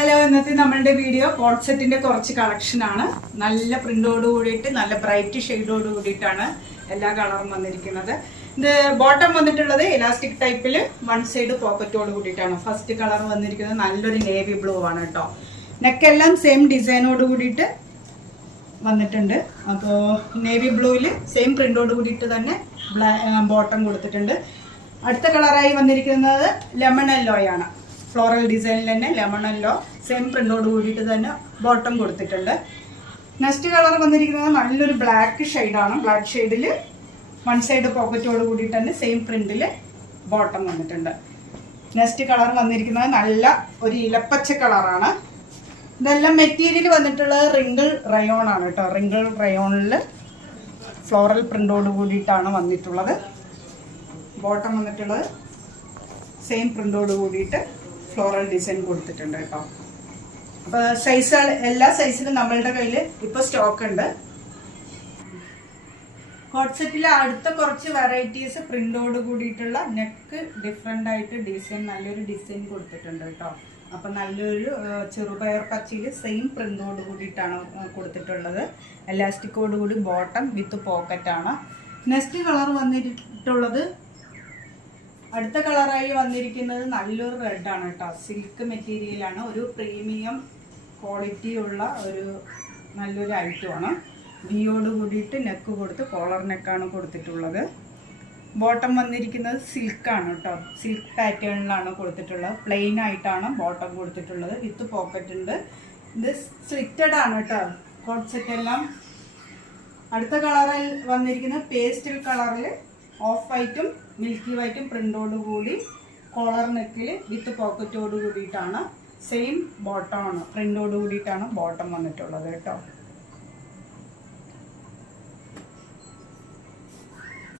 Hello, ഇന്നത്തെ നമ്മളുടെ video coat സെറ്റിന്റെ കുറച്ച് കളക്ഷൻ ആണ്. നല്ല പ്രിന്റോട് കൂടിയിട്ട് നല്ല ബ്രൈറ്റ് ഷെയ്ഡോട് കൂടിയിട്ടാണ് എല്ലാ കളറും വന്നിരിക്കുന്നത്. ഇത് ബോട്ടം വന്നിട്ടുള്ളത് ഇലാസ്റ്റിക് ടൈപ്പിൽ വൺ സൈഡ് പോക്കറ്റോട് കൂടിയിട്ടാണ്. ഫസ്റ്റ് കളർ വന്നിരിക്കുന്നത് നല്ലൊരു നേവി ബ്ലൂ ആണ് കേട്ടോ. നെക്കെല്ലാം സെയിം ഡിസൈനോട് കൂടിയിട്ട് വന്നിട്ടുണ്ട്. അപ്പോൾ നേവി ബ്ലൂവിൽ സെയിം പ്രിന്റോട് കൂടിയിട്ട് തന്നെ ബോട്ടം കൊടുത്തിട്ടുണ്ട്. അടുത്ത കളറായി വന്നിരിക്കുന്നത് ലെമൺ യെല്ലോയാണ്. ഫ്ലോറൽ ഡിസൈനിൽ തന്നെ ലെമൺ യെല്ലോ സെയിം പ്രിന്റോട് കൂടിയിട്ട് തന്നെ ബോട്ടം കൊടുത്തിട്ടുണ്ട്. നെക്സ്റ്റ് കളർ വന്നിരിക്കുന്നത് നല്ലൊരു ബ്ലാക്ക് ഷെയ്ഡാണ്. ബ്ലാക്ക് ഷെയ്ഡിൽ വൺ സൈഡ് പോക്കറ്റോട് കൂടിയിട്ട് തന്നെ സെയിം പ്രിന്റിൽ ബോട്ടം വന്നിട്ടുണ്ട്. നെക്സ്റ്റ് കളർ വന്നിരിക്കുന്നത് നല്ല ഒരു ഇലപ്പച്ച കളറാണ്. ഇതെല്ലാം മെറ്റീരിയൽ വന്നിട്ടുള്ളത് റിങ്കിൾ റയോൺ ആണ് കേട്ടോ. റിങ്കിൾ റയോണിൽ ഫ്ലോറൽ പ്രിന്റോട് കൂടിയിട്ടാണ് വന്നിട്ടുള്ളത്. ബോട്ടം വന്നിട്ടുള്ളത് സെയിം പ്രിന്റോട് കൂടിയിട്ട് ഫ്ലോറൽ ഡിസൈൻ കൊടുത്തിട്ടുണ്ട് കേട്ടോ. അപ്പോൾ സൈസ് എല്ലാ സൈസിലും നമ്മളുടെ കയ്യിൽ ഇപ്പോൾ സ്റ്റോക്ക് ഉണ്ട്. കോട്ട് സെറ്റിൽ അടുത്ത കുറച്ച് വെറൈറ്റീസ് പ്രിന്റോട് കൂടിയിട്ടുള്ള നെക്ക് ഡിഫറെൻ്റ് ആയിട്ട് ഡിസൈൻ നല്ലൊരു ഡിസൈൻ കൊടുത്തിട്ടുണ്ട് കേട്ടോ. അപ്പം നല്ലൊരു ചെറുപയർ പച്ചയിൽ സെയിം പ്രിന്റോട് കൂടിയിട്ടാണ് കൊടുത്തിട്ടുള്ളത്. എലാസ്റ്റിക്കോട് കൂടി ബോട്ടം വിത്ത് പോക്കറ്റാണ്. നെക്സ്റ്റ് കളർ വന്നിട്ടുള്ളത് അടുത്ത കളറായി വന്നിരിക്കുന്നത് നല്ലൊരു റെഡാണ് കേട്ടോ. സിൽക്ക് മെറ്റീരിയലാണ്. ഒരു പ്രീമിയം ക്വാളിറ്റി ഉള്ള ഒരു നല്ലൊരു ഐറ്റമാണ്. വിയോട് കൂടിയിട്ട് നെക്ക് കൊടുത്ത് കോളർ നെക്കാണ് കൊടുത്തിട്ടുള്ളത്. ബോട്ടം വന്നിരിക്കുന്നത് സിൽക്കാണ് കേട്ടോ. സിൽക്ക് പാറ്റേണിലാണ് കൊടുത്തിട്ടുള്ളത്. പ്ലെയിൻ ആയിട്ടാണ് ബോട്ടം കൊടുത്തിട്ടുള്ളത്. വിത്ത് പോക്കറ്റ് ഉണ്ട്. ഇത് സ്ലിറ്റഡ് ആണ് കേട്ടോ കോട്ട് സെറ്റ് എല്ലാം. അടുത്ത കളറിൽ വന്നിരിക്കുന്നത് പേസ്റ്റൽ കളറിൽ ഓഫ് വൈറ്റും മിൽക്കി വൈറ്റും പ്രിന്റോട് കൂടി കോളർ നെക്കിൽ വിത്ത് പോക്കറ്റോട് കൂടിയിട്ടാണ് സെയിം ബോട്ടമാണ്. പ്രിന്റോട് കൂടിയിട്ടാണ് ബോട്ടം വന്നിട്ടുള്ളത് കേട്ടോ.